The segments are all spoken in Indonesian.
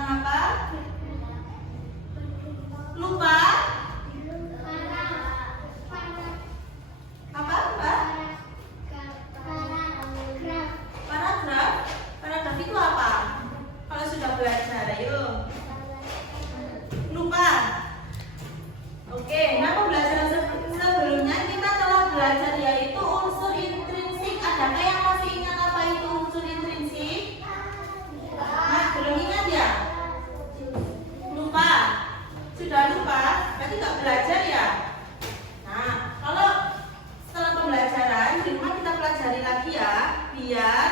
tentang apa? Lupa? Apa? Paragraf? Paragraf itu apa? Kalau sudah belajar, ayo. Lupa? Oke, nah pembelajaran sebelumnya kita telah belajar yaitu unsur intrinsik. Adakah yang masih ingat apa itu unsur intrinsik? Nah, belum ingat ya? Lupa? Sudah lupa? Berarti nggak belajar ya? Nah, kalau setelah pembelajaran di rumah kita pelajari lagi ya, biar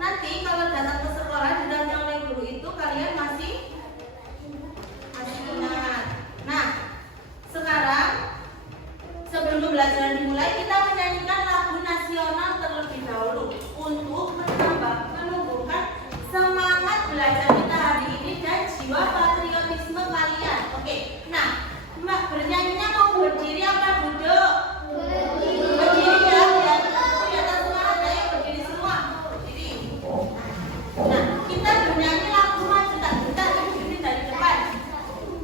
nanti kalau datang ke sekolah ditanya oleh guru itu kalian masih ingat. Nah, sekarang sebelum pembelajaran dimulai kita menyanyikan lagu nasional terlebih dahulu untuk menumbuhkan semangat belajar kita hari ini dan jiwa patriotisme kalian. Oke, nah Mbak bernyanyinya mau berdiri apa duduk? Berdiri ya, biar kelihatan semangat ya, berdiri semua. Berdiri. Nah, kita bernyanyi lagu Maju Tak Gentar, ibu berdiri dari depan.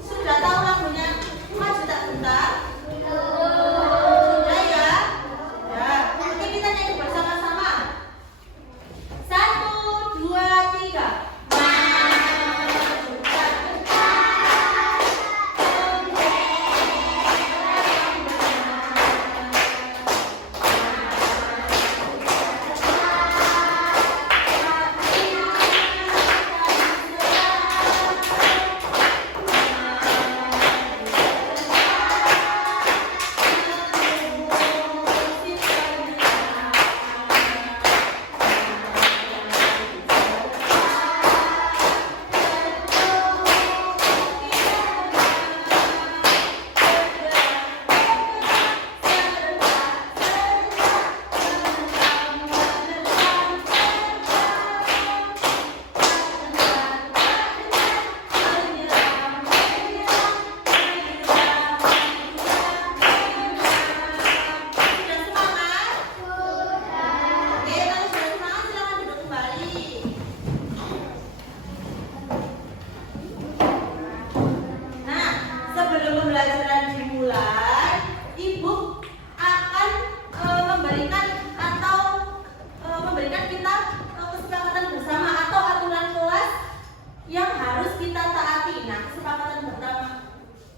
Sudah tahu lagunya Maju Tak Gentar? Sudah ya? Ya. Oke, kita nyanyi bersama-sama. 1, 2, 3.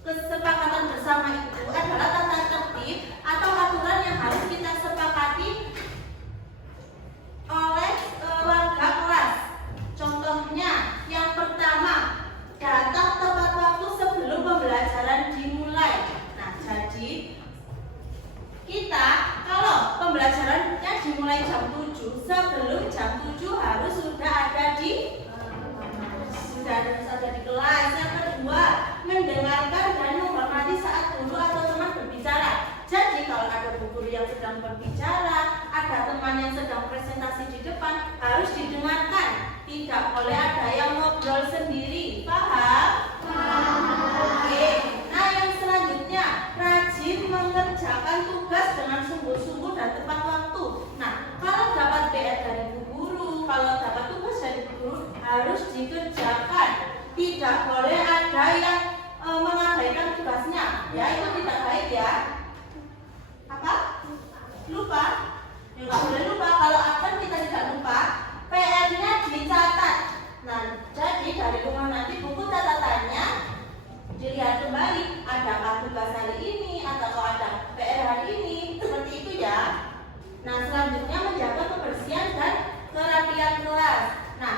Kesepakatan bersama itu adalah tata tertib atau aturan yang harus kita sepakati oleh warga kelas. Contohnya, yang pertama, datang tepat waktu sebelum pembelajaran dimulai. Nah, jadi kita kalau pembelajarannya dimulai jam 7, sebelum jam 7 harus sudah ada di kelas. Yang kedua, mendengarkan dan menghormati saat guru atau teman berbicara. Jadi kalau ada guru yang sedang berbicara, ada teman yang sedang presentasi di depan, harus didengarkan. Tidak boleh ada yang ngobrol sendiri. Paham? Oke. Nah, yang selanjutnya, rajin mengerjakan tugas dengan sungguh-sungguh dan tepat waktu. Nah, kalau dapat PR dari bu guru, kalau dapat tugas dari bu guru, harus dikerjakan. Tidak boleh ada yang mengabaikan tugasnya. Ya, itu tidak baik ya. Apa? Lupa? Ya, nggak boleh lupa. Kalau absen kita tidak lupa, PR-nya dicatat. Nah, jadi dari rumah nanti buku catatannya dilihat kembali. Adakah tugas hari ini atau ada PR hari ini? Seperti itu ya. Nah, selanjutnya menjaga kebersihan dan kerapian kelas. Nah,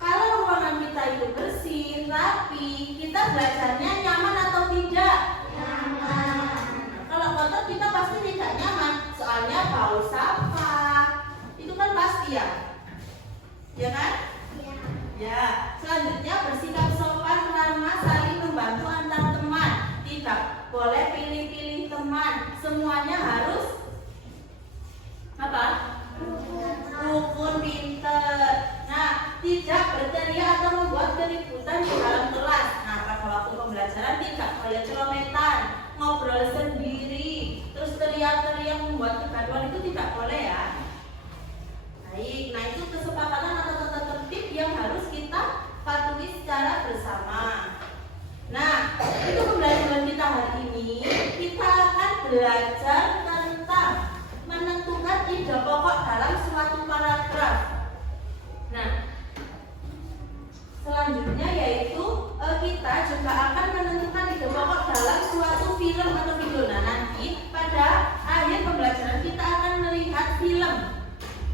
kalau ruangan kita itu bersih, rapi, kita belajarnya nyaman atau tidak? Nyaman. Kalau kotor kita pasti tidak nyaman, soalnya bau sampah. Itu kan pasti ya? Ya kan? Ya. Selanjutnya bersikap sopan, ramah, saling membantu antar teman. Tidak boleh pilih-pilih teman. Semuanya harus apa? Rukun, pinter. Nah, tidak berteriak atau membuat keributan di dalam kelas. Nah, pada waktu pembelajaran tidak boleh celometan, ngobrol sendiri, terus teriak-teriak membuat kegaduhan, itu tidak boleh ya. Baik, nah itu kesepakatan atau tata tertib yang harus kita bersama. Nah, itu pembelajaran kita hari ini. Kita akan belajar tentang menentukan ide pokok dalam suatu paragraf. Nah, selanjutnya yaitu kita juga akan menentukan ide pokok dalam suatu film atau video. Nah, nanti pada akhir pembelajaran kita akan melihat film.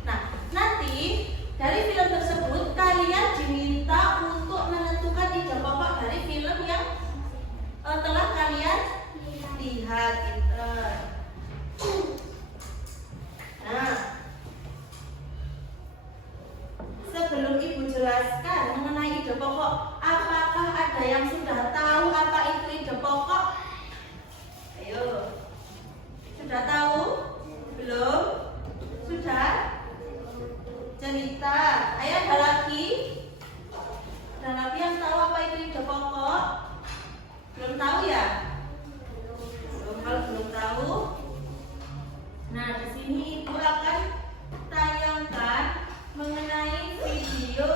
Nah, nanti dari film tersebut kalian diminta untuk menentukan ide pokok dari film yang telah kalian lihat. Nah, sebelum Ibu jelaskan mengenai ide pokok, apakah ada yang sudah tahu apa itu ide pokok? Ayo, sudah tahu? Belum? Sudah? Cerita. Ayo, ada lagi? Ada lagi yang tahu apa itu ide pokok? Belum tahu ya? Belum. Kalau belum tahu, nah di sini Ibu akan tayangkan mengenai video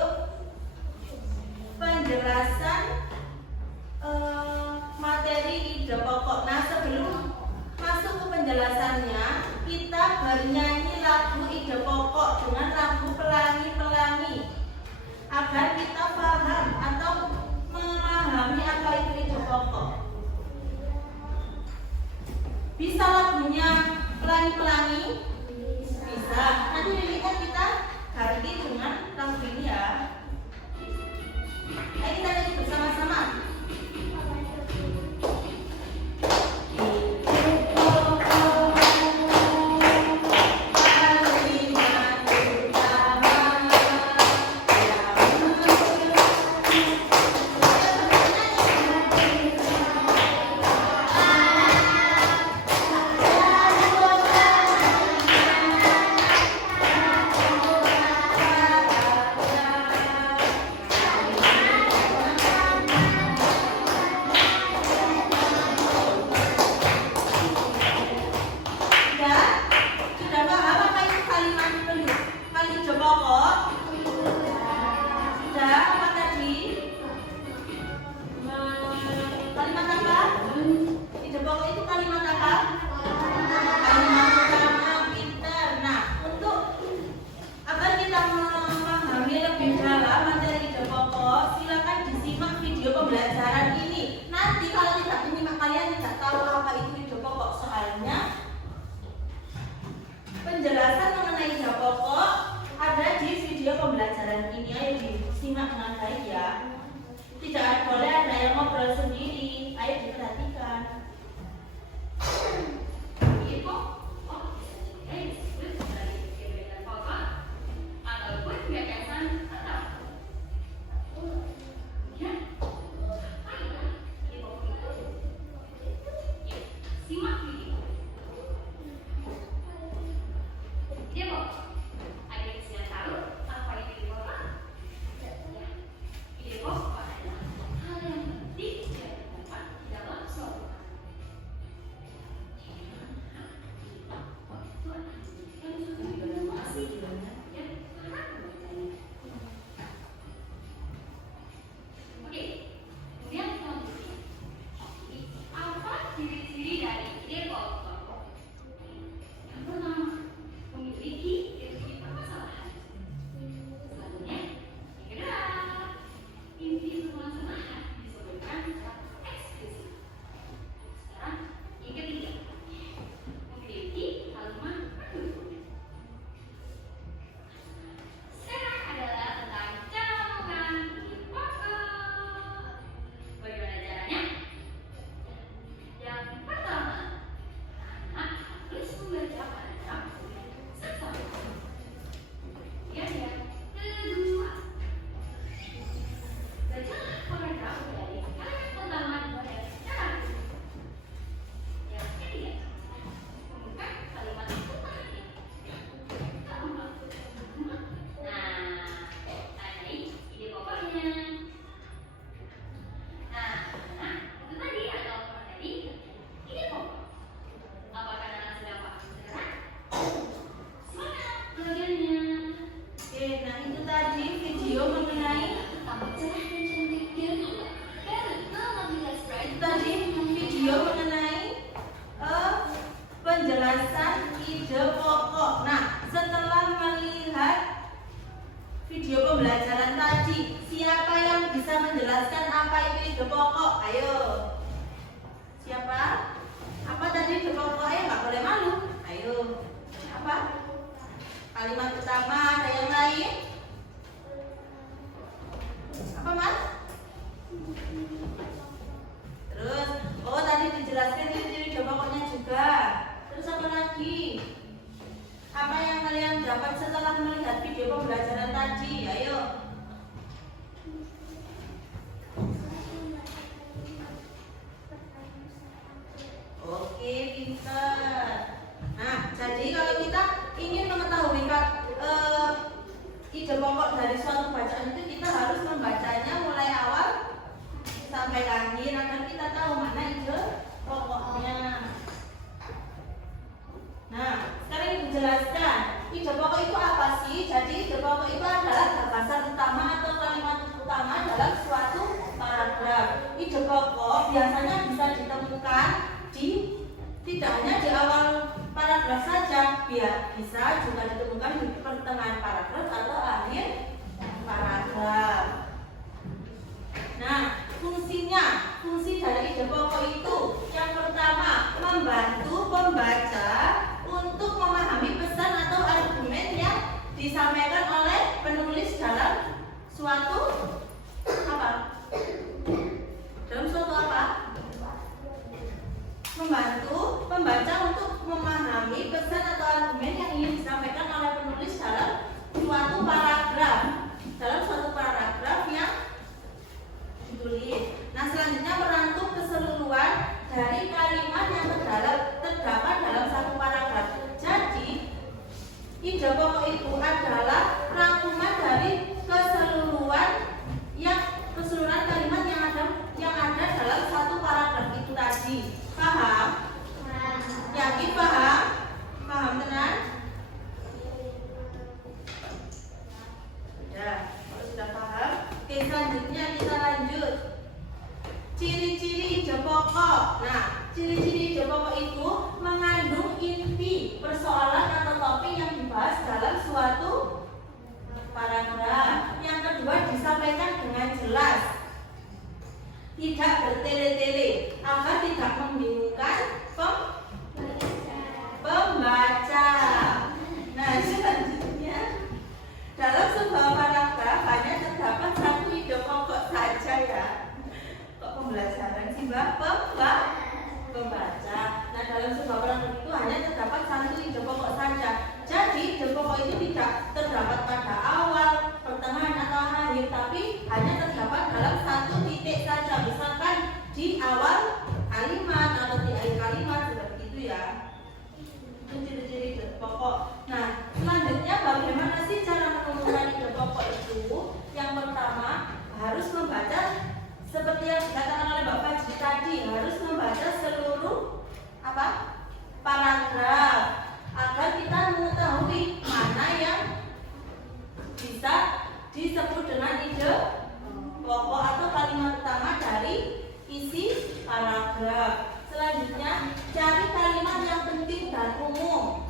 penjelasan materi ide pokok. Nah, sebelum masuk ke penjelasannya, kita bernyanyi lagu ide pokok dengan lagu Pelangi-Pelangi agar kita paham atau memahami apa itu ide pokok. Bisa lagunya Pelangi-Pelangi? Bisa. Nanti lihat kita ganti dengan lagu ini ya. Ayo kita nyanyi bersama-sama. ide pokok? Ayo. Siapa? Apa tadi ide pokoknya? Nggak boleh malu. Ayo. Apa? Kalimat utama, ada yang lain? Apa, Mas? Terus, oh tadi dijelaskan ciri-ciri ide pokoknya juga. Terus apa lagi? Apa yang kalian dapat setelah melihat video pembelajaran tadi? Ayo. Oke, pinter. Nah, jadi kalau kita ingin mengetahui ide pokok dari suatu bacaan itu, kita harus membacanya mulai awal sampai akhir agar kita tahu mana ide pokoknya. Nah, sekarang ini dijelaskan ide pokok itu apa sih? Jadi ide pokok itu adalah gagasan utama atau kalimat utama dalam suatu paragraf. Ide pokok biasanya bisa ditemukan tidak hanya di awal paragraf saja, bisa juga ditemukan di pertengahan paragraf atau akhir paragraf. Nah, fungsi dari ide pokok itu yang pertama, membantu pembaca untuk memahami pesan atau argumen yang disampaikan oleh penulis dalam suatu apa? Dalam suatu apa? Membantu pembaca untuk memahami pesan atau argumen yang ingin disampaikan oleh penulis dalam suatu paragraf. Dalam suatu paragraf yang ditulis. Nah, selanjutnya merangkum keseluruhan dari kalimat yang terdapat dalam satu paragraf. Jadi, ide pokok itu adalah rangkuman dari keseluruhan kalimat yang ada dalam satu paragraf itu tadi. Paham? Yakin paham? Paham tenan? Ya, kalau sudah paham, oke, selanjutnya kita lanjut. Ciri-ciri ide pokok. Nah, ciri-ciri ide pokok itu mengandung inti persoalan atau topik yang dibahas dalam suatu paragraf. Yang kedua, disampaikan dengan jelas, tidak bertele-tele agar tidak membingungkan pembaca. Nah, selanjutnya, dalam sebuah paragraf hanya terdapat satu ide pokok saja ya. Kok pembelajaran sih, Mbak? Pembaca. Nah, dalam sebuah paragraf itu hanya terdapat satu ide pokok saja. Jadi, ide pokok itu tidak terdapat pada awal, pertengahan atau akhir, tapi hanya terdapat dalam satu titik saja. Misalkan di awal kalimat atau di akhir kalimat, seperti itu ya. Itu ciri-ciri ide pokok. Nah, selanjutnya bagaimana sih cara menemukan ide pokok itu? Yang pertama, harus membaca seperti yang dikatakan oleh Mbak Fajri tadi, harus membaca seluruh paragraf agar kita mengetahui mana yang bisa disebut dengan ide pokok atau kalimat utama dari isi paragraf. Selanjutnya, cari kalimat yang penting dan umum.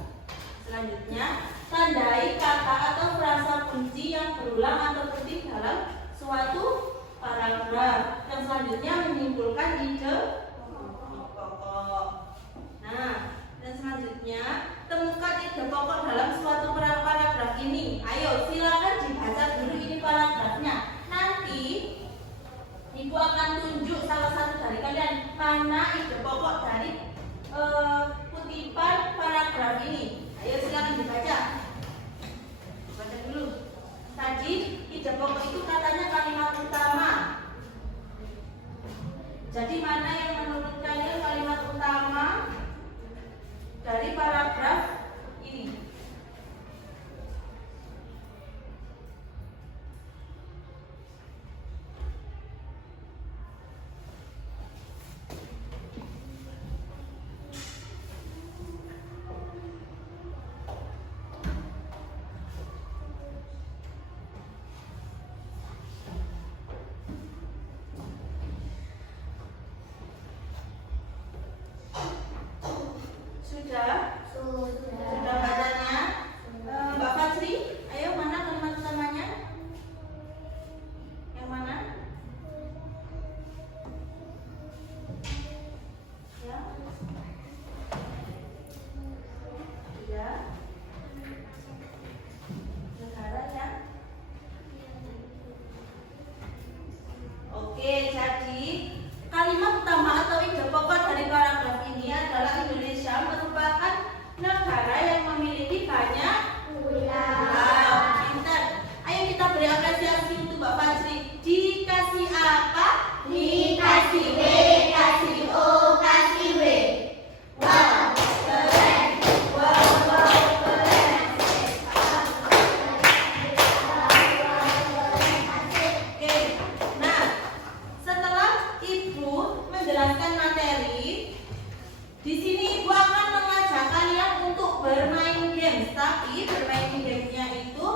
Selanjutnya, tandai kata atau frasa kunci yang berulang atau penting dalam suatu paragraf. Yang selanjutnya, menyimpulkan ide pokok. Nah, dan selanjutnya, temukan ide pokok dalam suatu paragraf ini. Ayo, silakan dibaca dulu ini paragrafnya. Nanti Ibu akan tunjuk salah satu dari kalian mana ide pokok dari kutipan paragraf ini. Ayo, silakan dibaca. Baca dulu. Tadi ide pokok itu katanya kalimat utama. Jadi mana yang menurut kalian kalimat utama dari paragraf ini? Oke, jadi kalimat utama atau ide pokok dari paragraf ini adalah Indonesia merupakan negara yang memiliki banyak pulau. Pintar. Ayo kita beri apresiasi untuk Mbak Fajri. Dikasih apa? Dikasih B, kasih O, kasih W. Wow, keren. Wow, keren. Oke, nah setelah Ibu menjelaskan materi, di sini Ibu akan mengajak kalian untuk bermain games. Tapi bermain gamesnya itu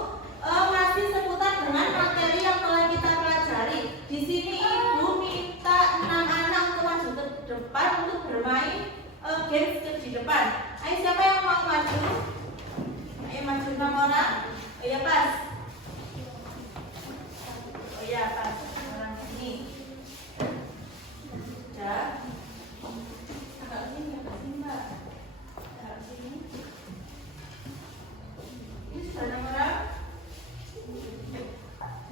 masih seputar dengan materi yang telah kita pelajari. Di sini Ibu minta 6 anak untuk maju ke depan untuk bermain games di depan. Ayo, siapa yang mau maju? Ayo maju 6 orang. Oh iya, pas. Oh iya, pas. Orang sini. Sudah. Agak sini, Mbak. Agak sini. Ini sudah 6 orang.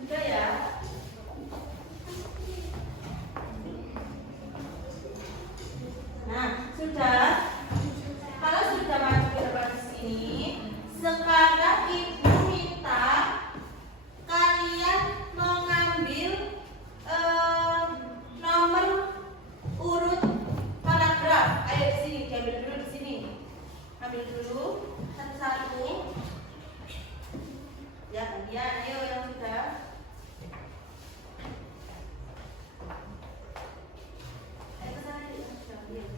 Sudah ya. Nah, sudah. Kalau sudah maju ke depan sini, sekarang Ibu minta kalian mengambil nomor urut paragraf. Ayo di sini, diambil dulu di sini. Ambil dulu satu-satu. Ya, gantian. Ayo yang sudah. Ayo ke sana yuk. Sudah ambil.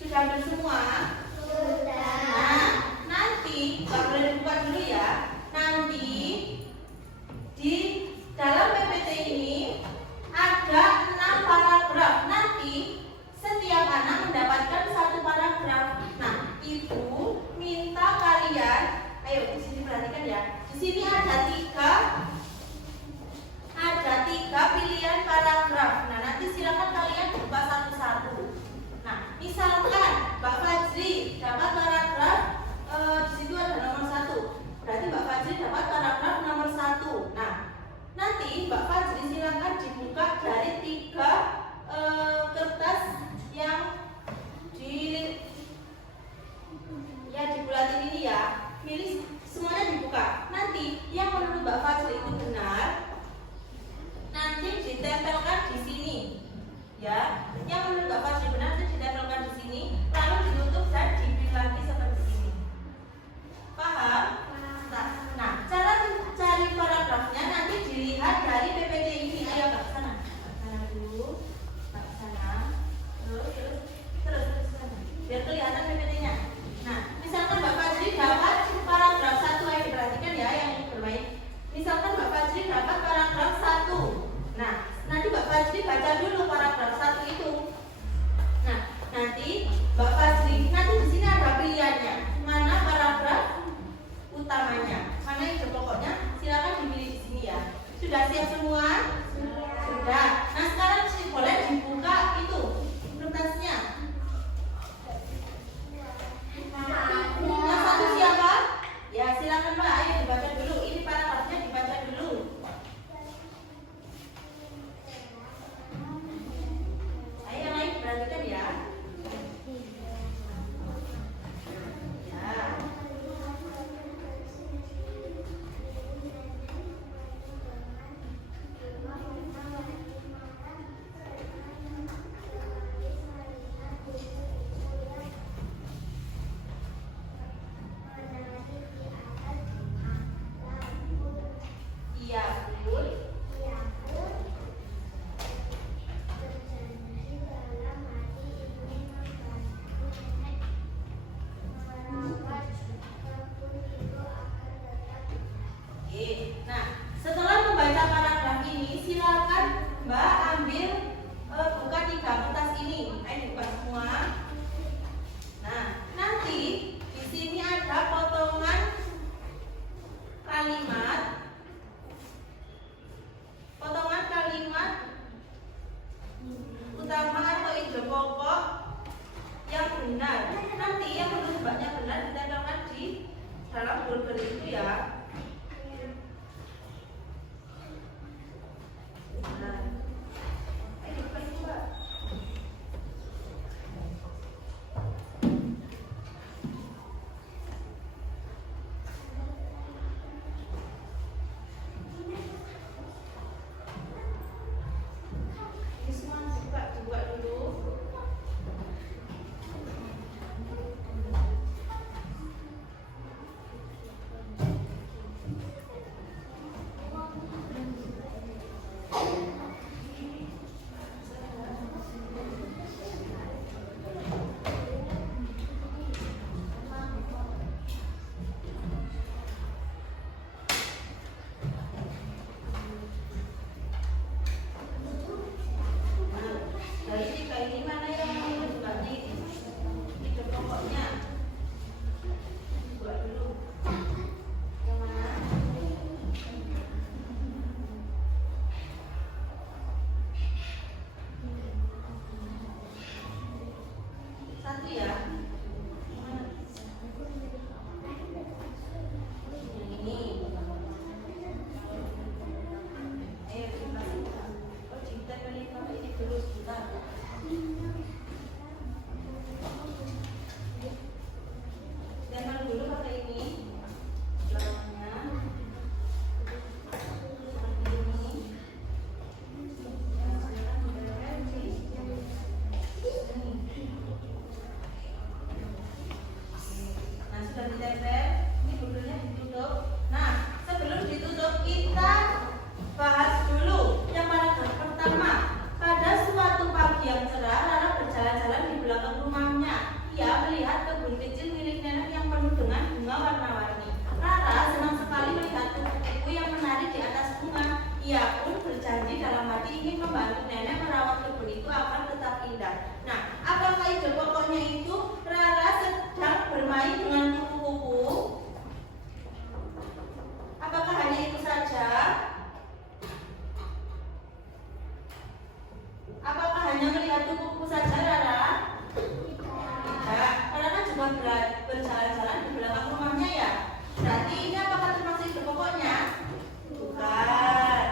Sudah ambil semua? Nah, nanti nggak boleh dibuka dulu ya. Nanti di dalam PPT ini ada 6 paragraf. Nanti setiap anak mendapatkan 1 paragraf. Nah, Ibu minta kalian, ayo di sini perhatikan ya. Di sini ada 3 pilihan paragraf. Nah, nanti silakan kalian buka satu-satu. Nah, misalkan Mbak Fajri dapat paragraf di situ ada nomor 1. Berarti Mbak Fajri dapat paragraf nomor 1. Nah, nanti Mbak Fajri silakan dibuka dari 3 kertas yang dibulatin ini ya. Pilih semuanya dibuka. Nanti yang menurut Mbak Fajri itu benar, nanti ditempelkan di sini. Ya, yang menurut Mbak Fajri benar itu ditempelkan di sini, lalu ditutup dan dipilih lagi seperti ini. Paham? Nah, cara cari paragrafnya nanti dilihat dari PPT ini. Ayo ke sana. Ke sana dulu. Ke sana. Terus ke sana. Biar kelihatan PPT-nya. Nah, misalkan Mbak Fajri dapat paragraf 1, ayo diperhatikan ya yang bermain. Misalkan Mbak Fajri dapat paragraf 1. Nah, nanti Mbak Fajri baca dulu paragraf 1 itu. Nah, nanti Mbak Fajri, nanti di sini ada pilihannya. Mana paragraf utamanya, mana ide pokoknya, silakan dipilih di sini ya. Sudah siap semua? Sudah. Nah, sekarang boleh dibuka itu kertasnya. Yang 1 siapa? Ya, silakan Mbak, ayo dibaca dulu. Ini paragrafnya dibaca dulu. Ayo yang lain perhatikan ya. burger itu ya. Nah, ini bukan Mbak. Ini semua dibuka dulu. Dari tiga ini mana yang mau dibuka nih? Ide pokoknya. Buka dulu. Yang mana? Satu ya. Yang ini. Ayo kita buka. Oh, cinta kali ini dulu sebentar. Jangan dulu pakai ini belakangnya seperti ini. Nah, sudah ditempel, ini burgernya ditutup. Nah, sebelum ditutup kita bahas dulu yang paragraf pertama. Pada suatu pagi yang cerah, Rara berjalan-jalan di belakang rumahnya. Ia melihat kebun kecil milik nenek yang penuh dengan bunga warna-warni. Rara senang sekali melihat kupu-kupu yang menari di atas bunga. Ia pun berjanji dalam hati ingin membantu nenek merawat kebun itu agar tetap indah. Nah, apakah ide pokoknya itu Rara sedang bermain dengan kupu-kupu? Apakah hanya itu saja? Apakah hanya melihat kupu-kupu saja, Rara? Tidak, Rara kan juga berjalan-jalan di belakang rumahnya ya. Berarti ini apakah termasuk ide pokoknya? Bukan.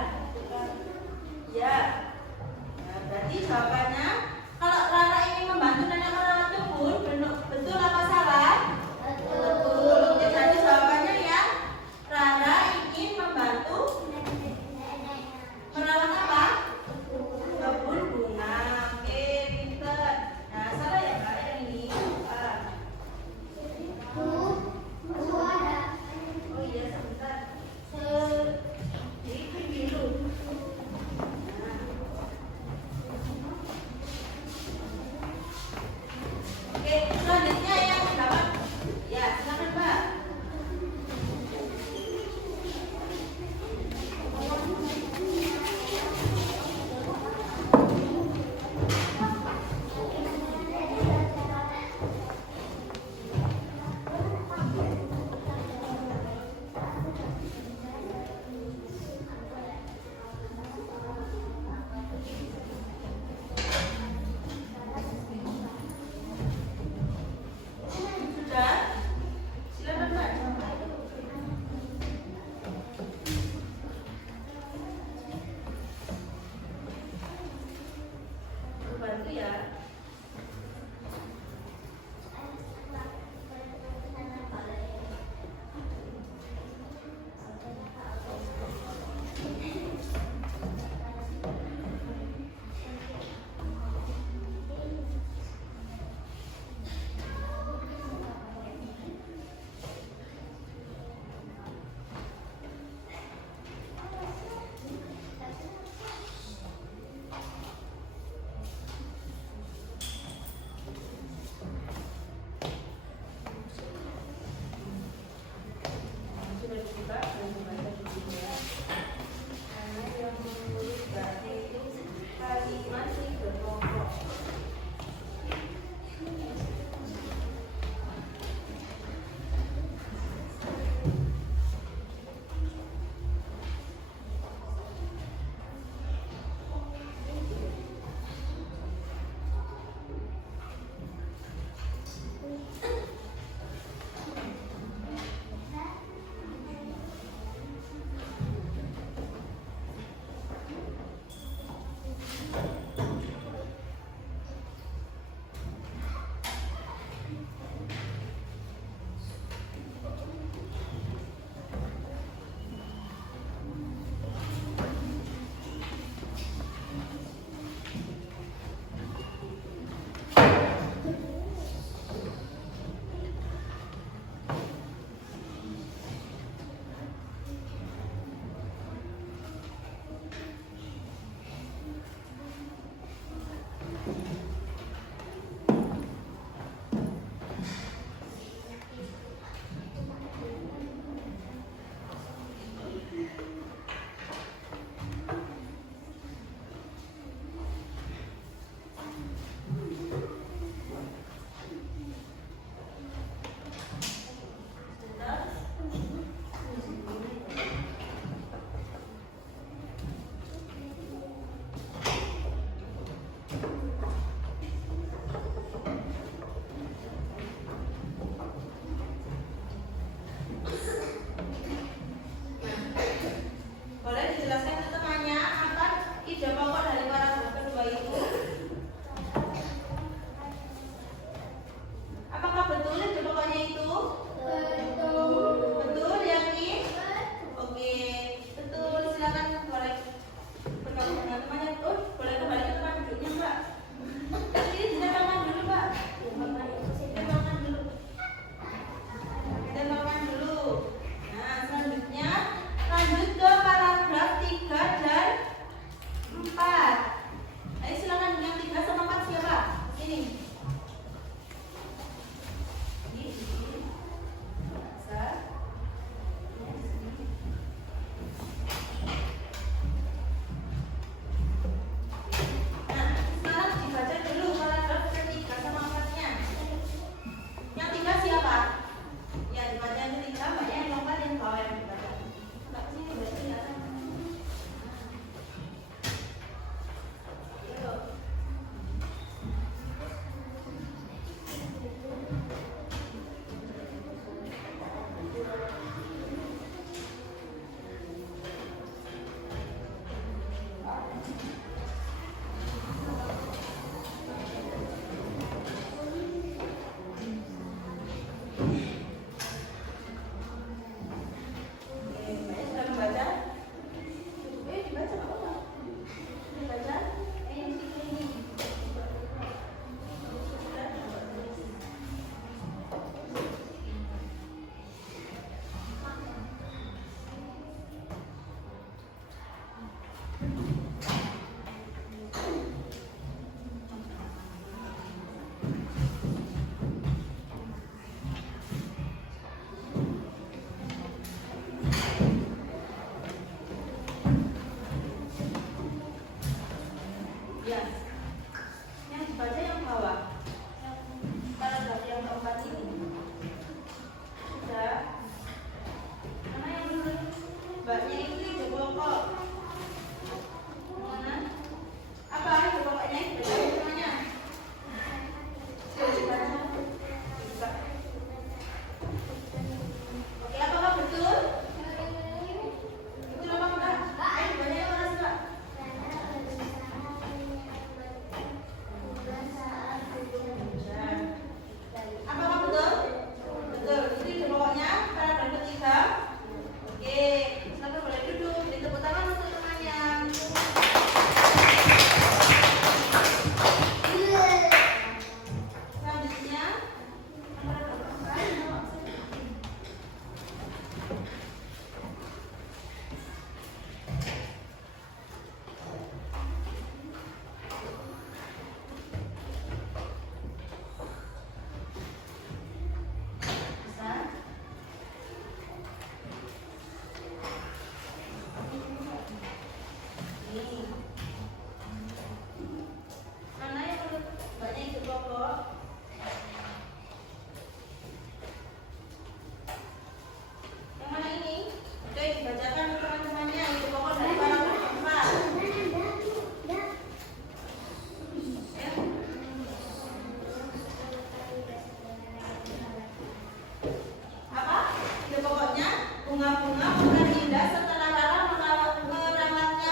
Bunga-bunga bukan indah setelah Rara merawatnya.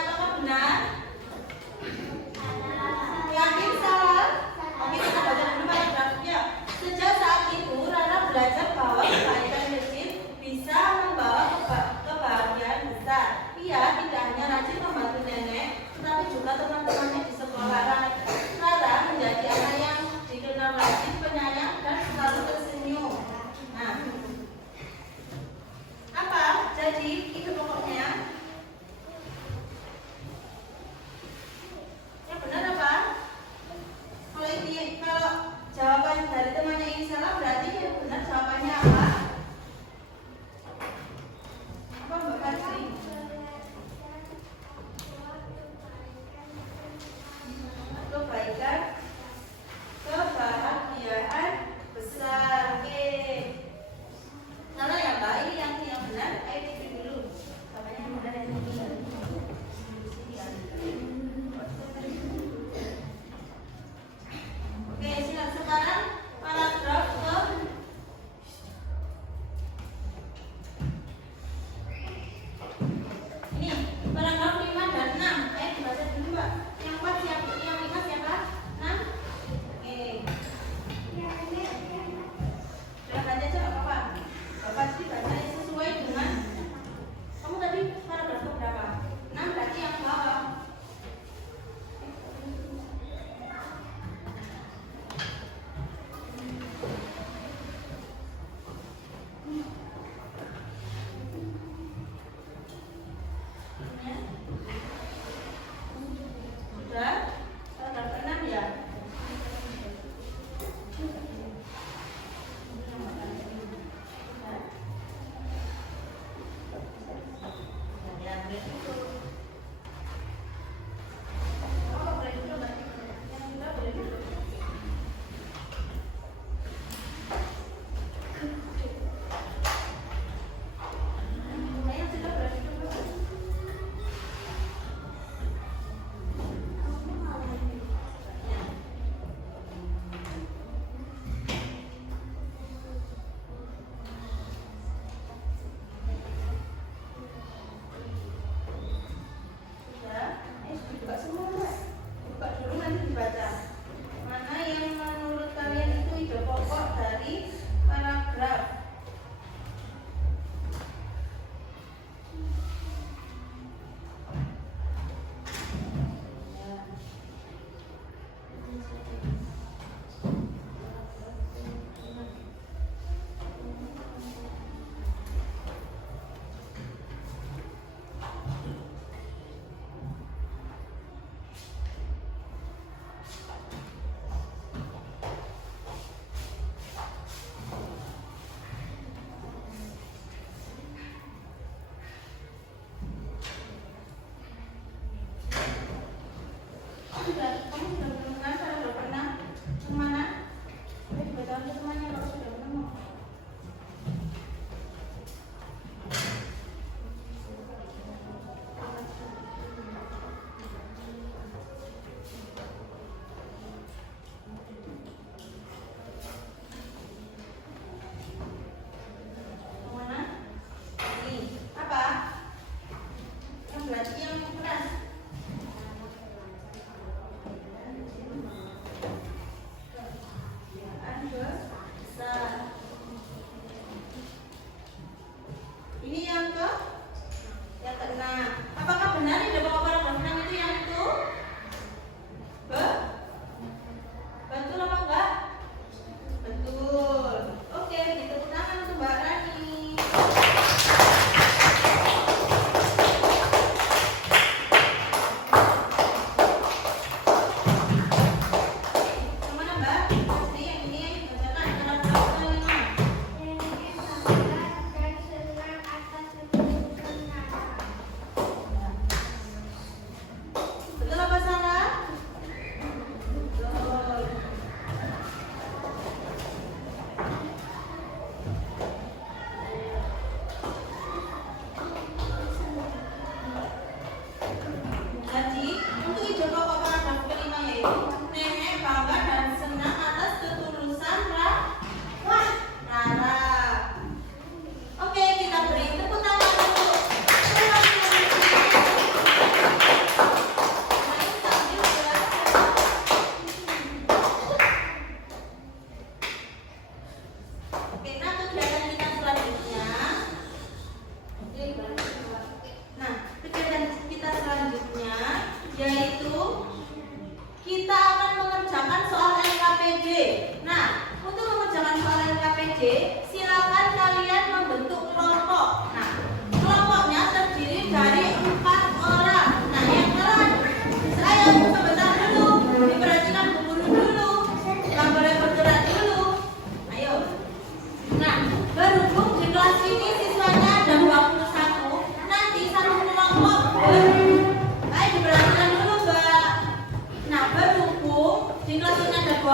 Apakah benar? Yakin salah? Oke, kita baca dulu paragrafnya. Sejak saat itu Rara belajar bahwa kebaikan kecil bisa membawa kebahagiaan besar. Ia tidak hanya rajin membantu nenek, tetapi juga teman-temannya di sekolah. Rara menjadi anak yang dikenal rajin, penyayang, dan selalu tersenyum. Nah, apa? Jadi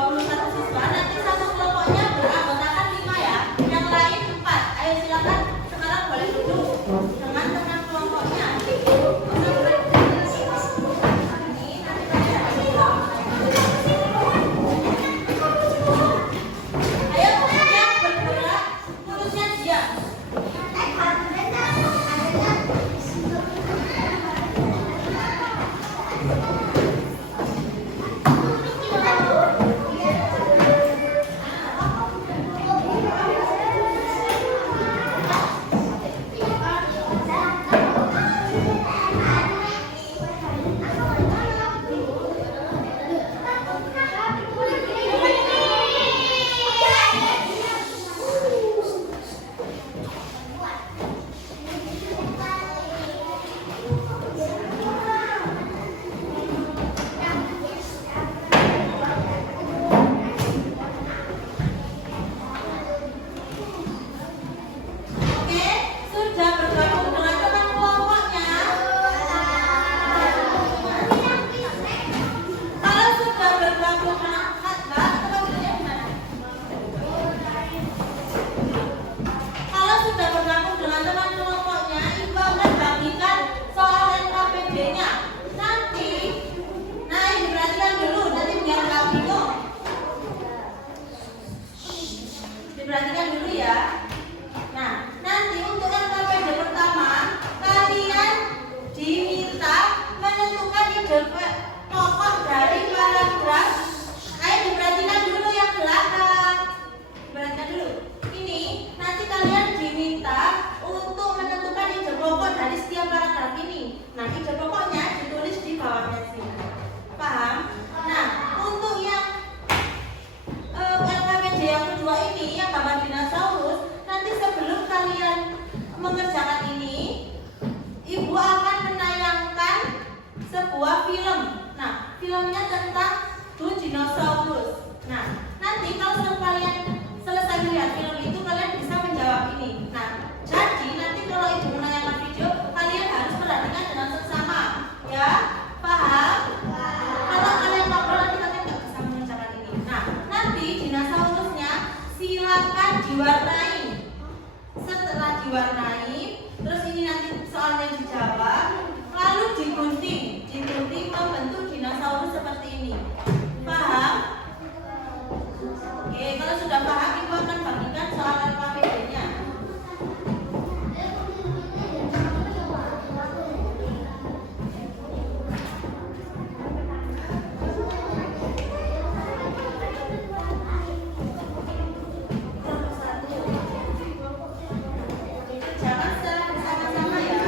21 siswa, nanti satu kelompoknya beranggotakan 5 ya, yang lain 4. Ayo silakan sekarang boleh duduk dengan teman kelompoknya. Ayo yang bergerak, mulutnya diam. Perhatikan dulu ya. Nah, nanti untuk LKPD pertama, kalian diminta menentukan ide pokok dari paragraf. Ayo diperhatikan dulu yang belakang. Perhatikan dulu. Ini nanti kalian diminta untuk menentukan ide pokok dari setiap paragraf ini. Nah, ide pokoknya ditulis di bawahnya sini. Paham? Nah, untuk yang LKPD yang kedua ini, yang gambar dinosaurus, nanti sebelum kalian mengerjakan ini, Ibu akan menayangkan sebuah film. Nah, filmnya tentang dinosaurus. Nah, nanti kalau kalian selesai melihat film itu, kalian bisa menjawab ini. Nah, jadi nanti kalau Ibu menayangkan video, kalian harus perhatikan dengan seksama, ya? Paham? Kalau kalian ngobrol nanti kalian nggak bisa mengerjakan ini. Nah, nanti dinosaurusnya silakan diwarnai. Setelah diwarnai, terus ini nanti soalnya dijawab, lalu digunting membentuk dinosaurus seperti ini. Paham? Oke, kalau sudah paham, Ibu akan bagikan soal LKPD-nya. Jangan secara bersama-sama ya.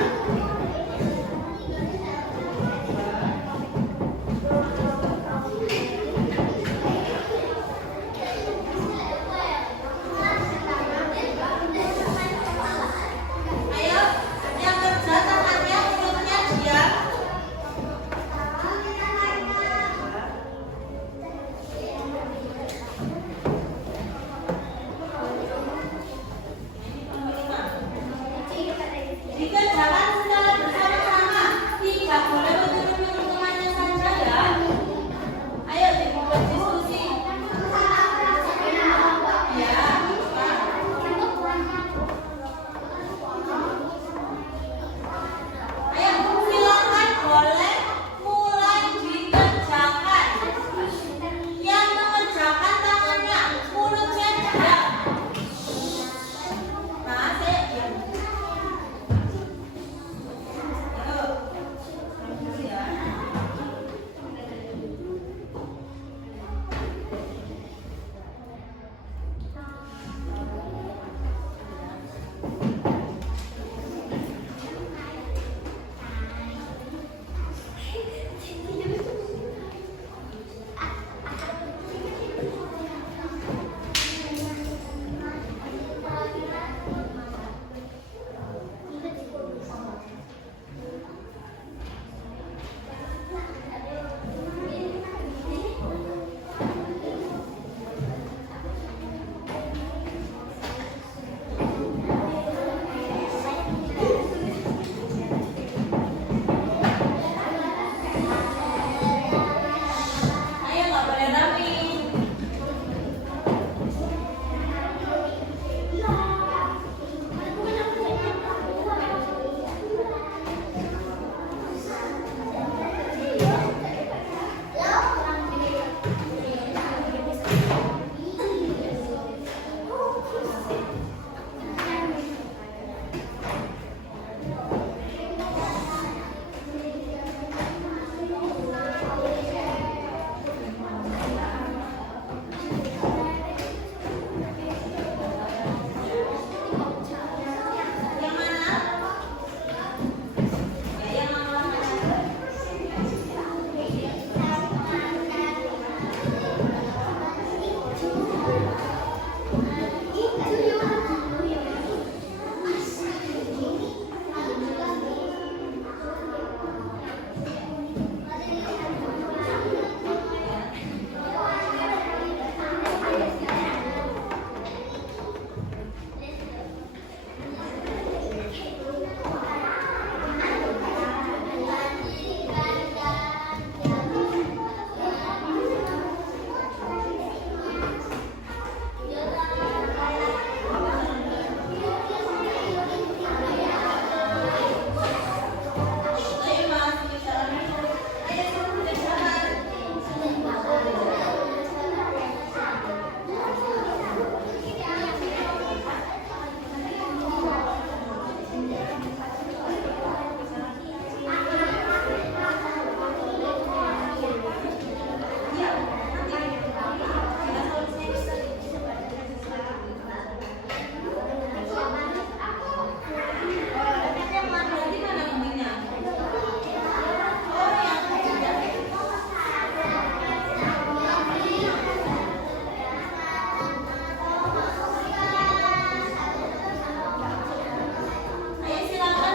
Ayo silakan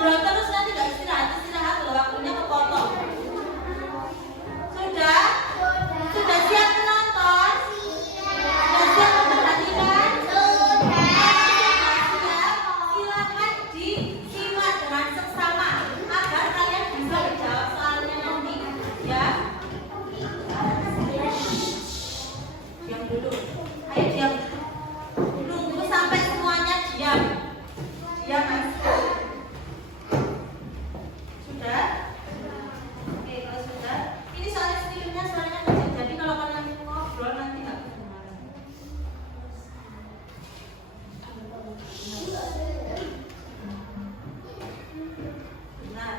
ngobrol terus nanti nggak istirahat loh, waktunya kepotong. Sudah? Sudah siap menonton? Sudah siap memperhatikan? Siap. Silakan disimak dengan seksama agar kalian bisa menjawab soalnya nanti. Ya. Diam dulu. Ayo diam. Nunggu sampai semuanya diam. Diam, Mas. Sudah? Oke, kalau sudah, ini soalnya speakernya suaranya kecil. Jadi kalau kalian ngobrol nanti nggak kedengaran. Benar.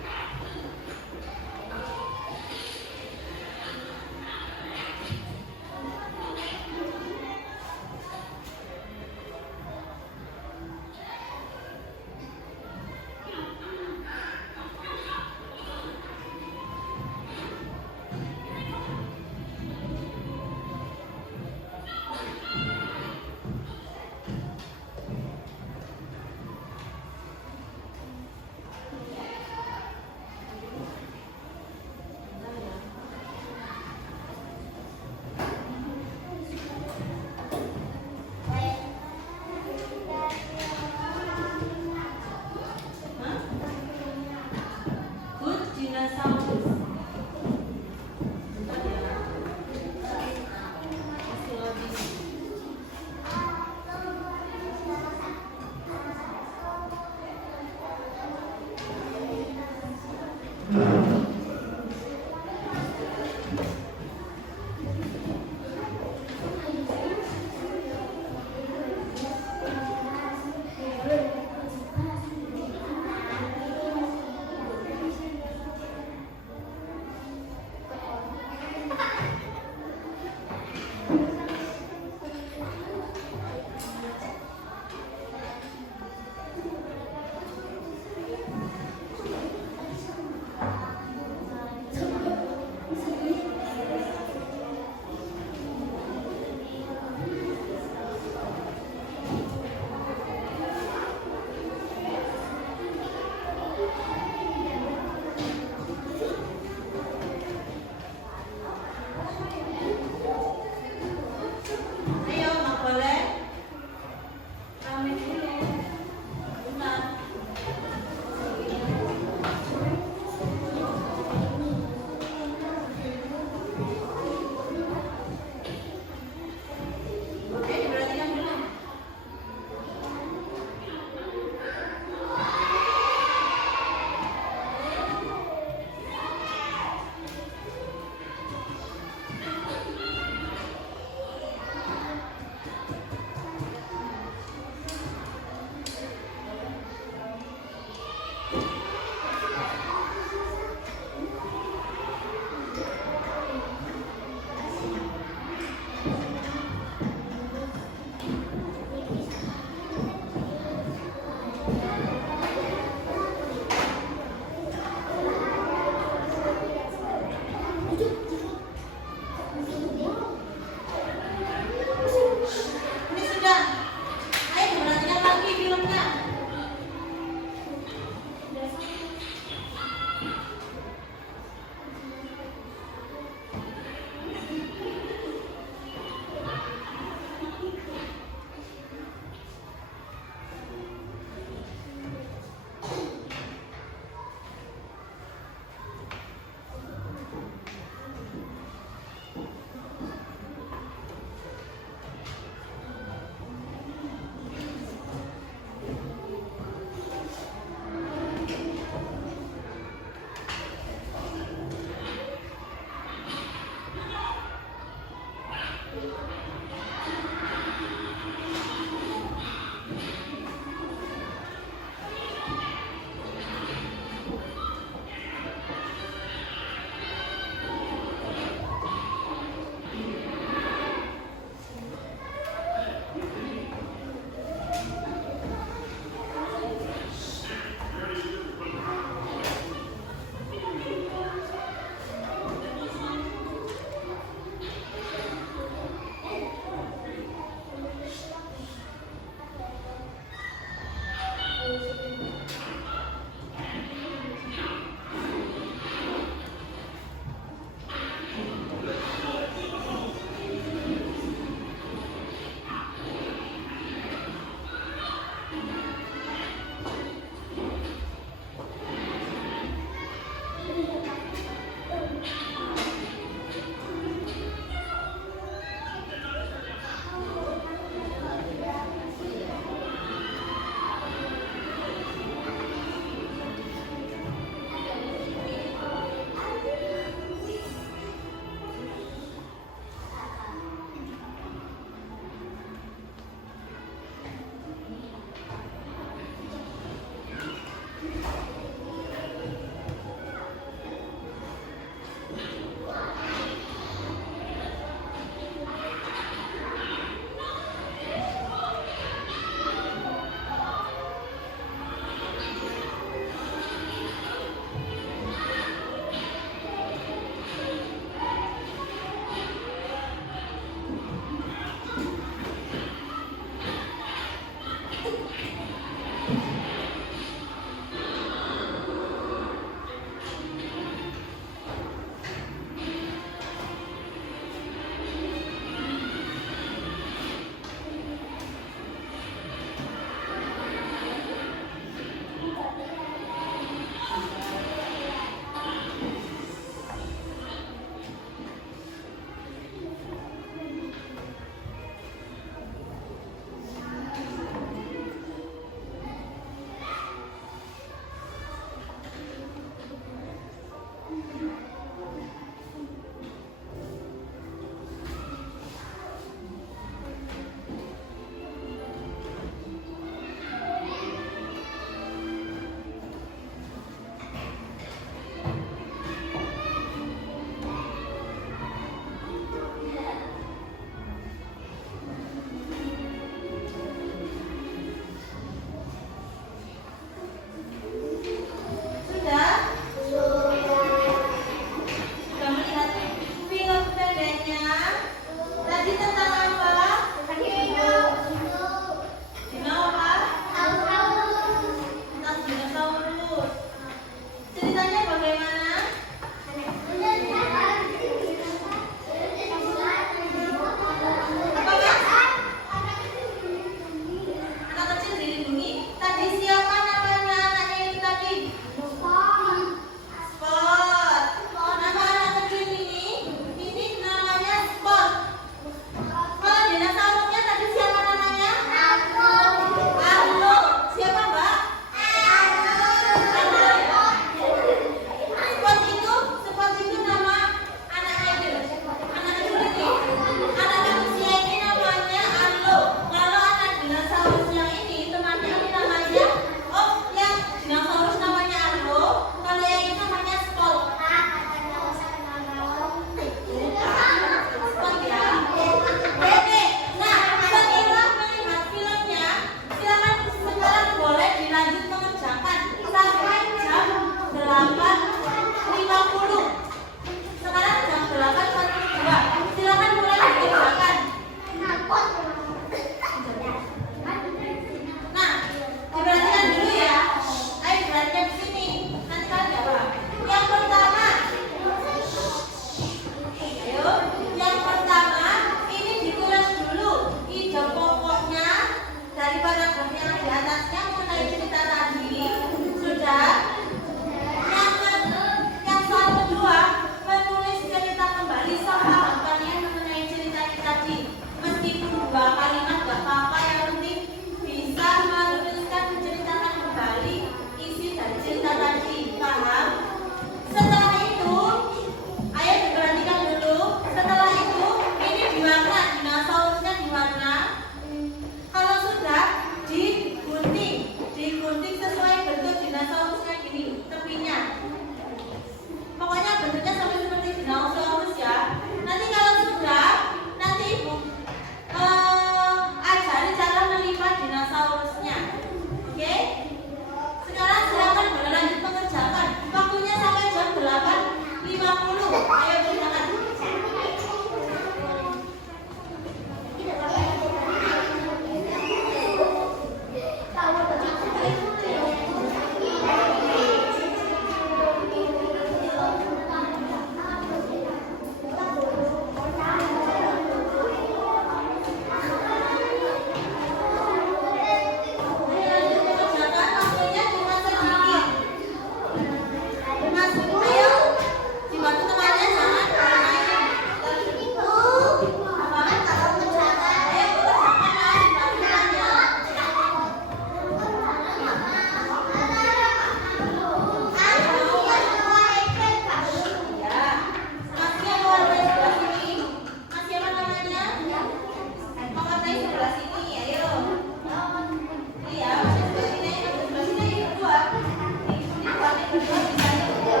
berdua bisa yuk.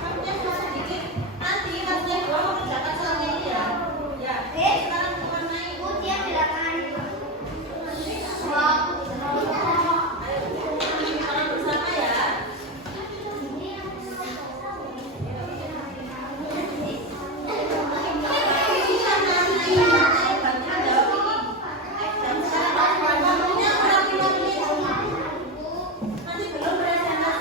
Waktunya cuma sedikit. Nanti waktunya dua mengerjakan soalnya ini ya. Ya. Sekarang teman naik. Dia bilangan. Kalau bersama ya. Nanti belum presentasi.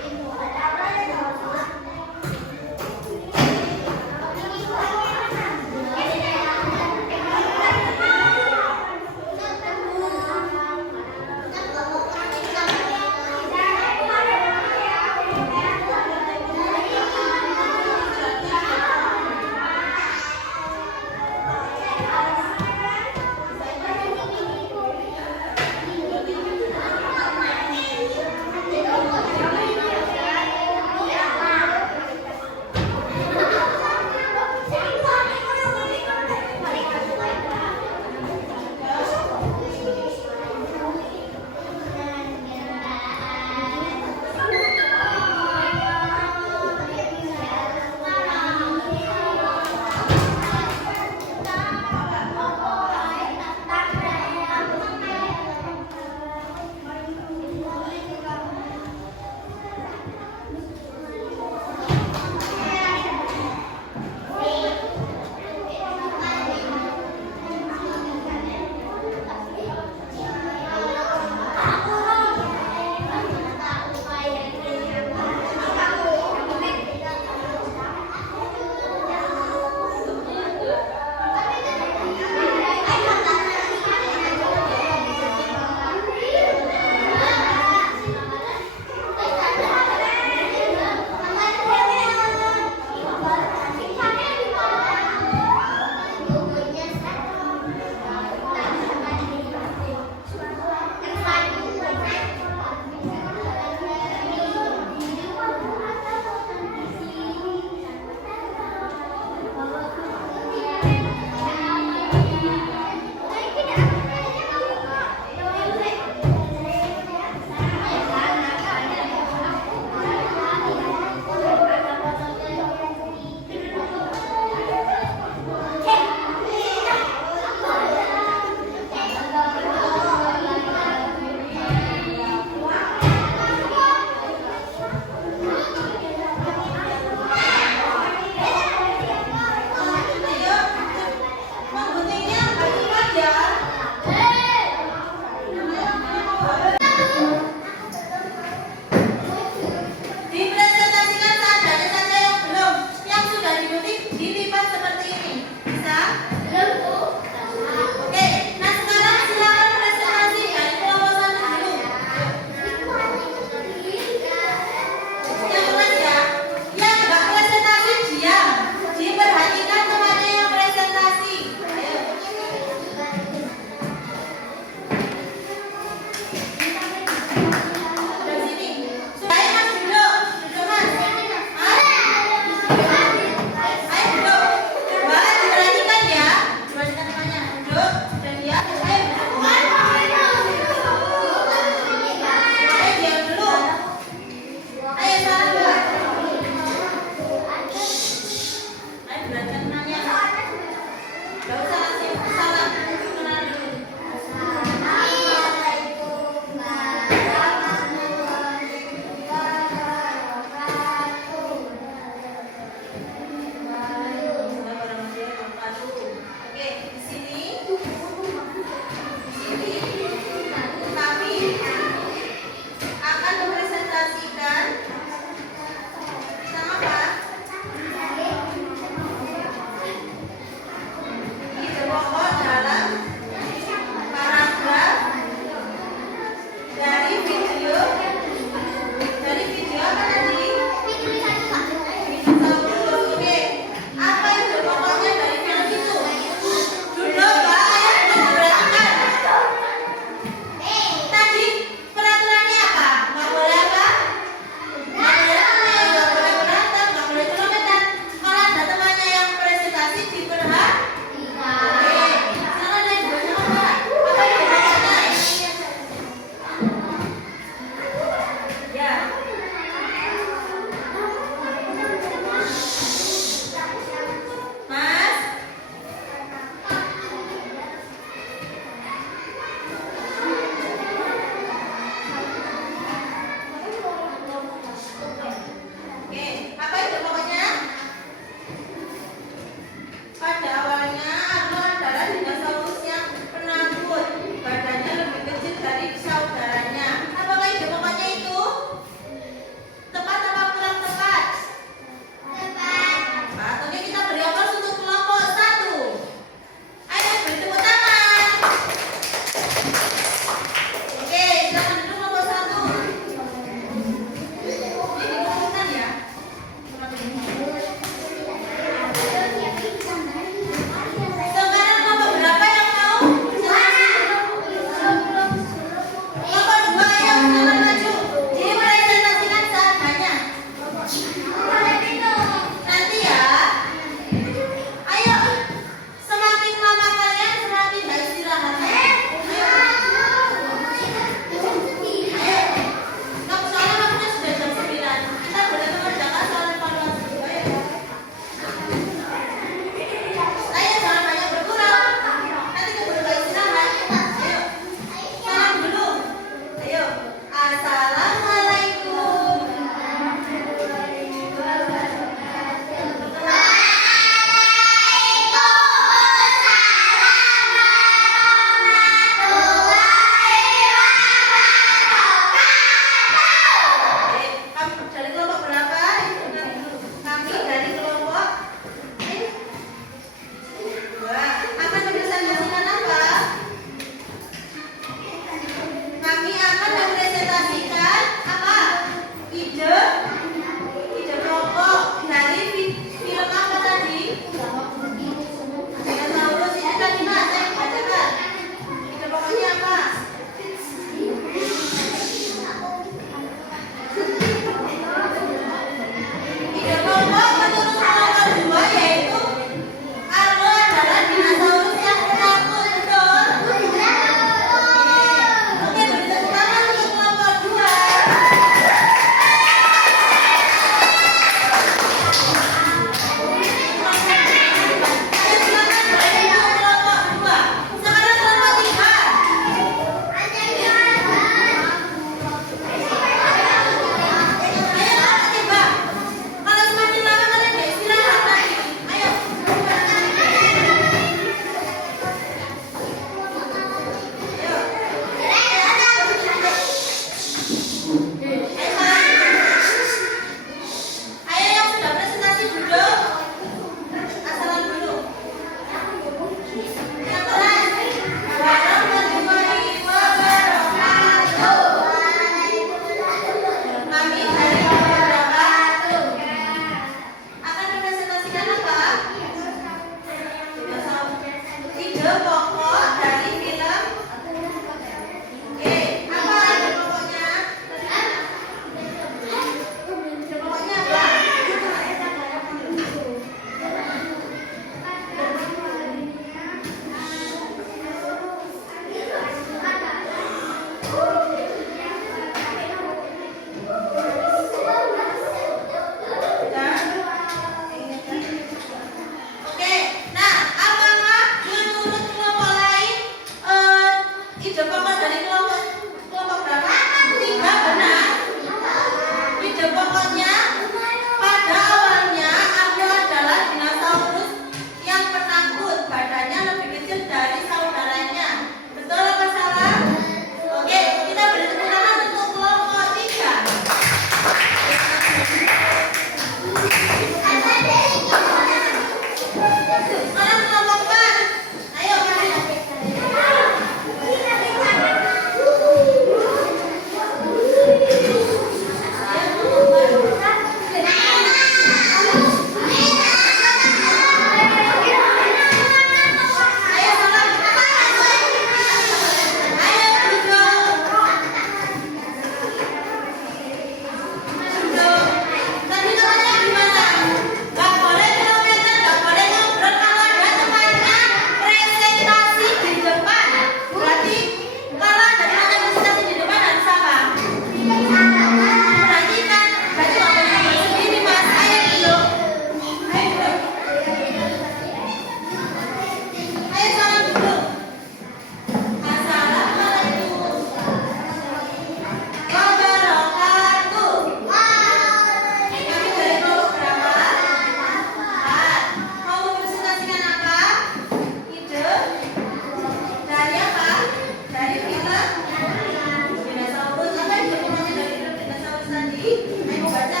Ibu baca